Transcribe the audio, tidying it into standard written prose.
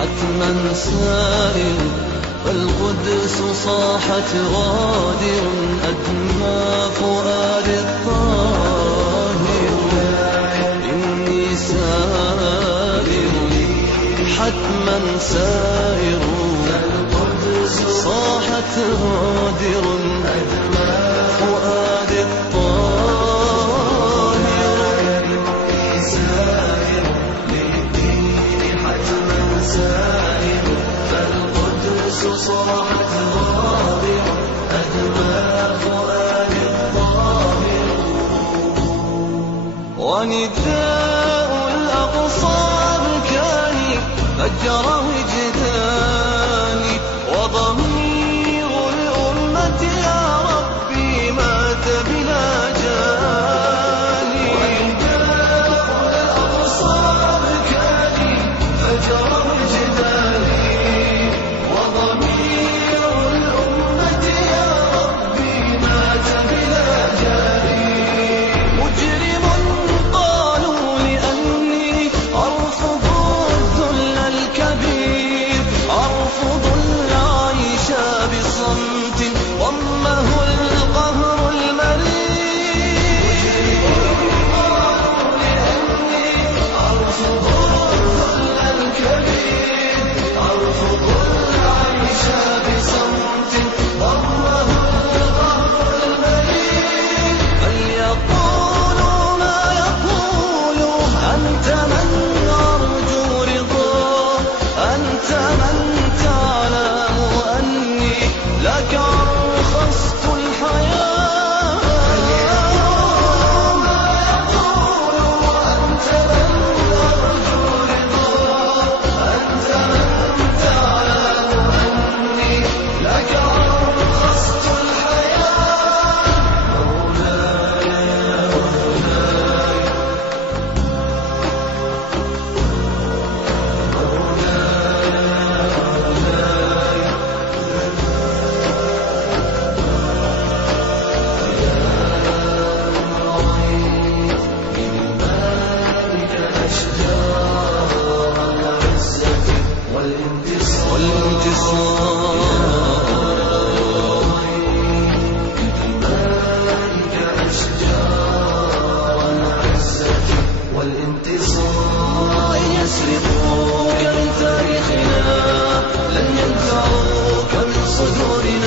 حتما سائر، فالقدس صاحت غادر أدمى فؤاد الطاهر. إني سائر حتما سائر، فالقدس صاحت غادر أدمى فؤاد الطاهر. إني سائر للدين حتما سائر، فالقدس صاحت غادر أدمى فؤاد الطاهر. ونداء الأقصى بكاني فجر وجداني، وضمير الأمة يا ربي مات بلا جاني. ونداء الأقصى بكاني فجر وجداني، وضمير الأمة يا ربي مات بلا جاني. مجرم قالوا لأني أرفض الذل الكبير، أرفض العيش بصمت ضمه القهر المرير. قالوا لأني أرفض الذل الكبير، أرفض العيش بصمت ضمه القهر المرير. فليقولوا ما يقولوا، أنت من أرجو رضاه، أنت من تعلم أني لك أرخصت الحياة. فليقولوا ما يقولوا، أنت من أرجو رضاه، أنت من تعلم أني لك أرخصت الحياة. والانتصار يسرقوك من تاريخنا، لن ينزعوك من صدورنا.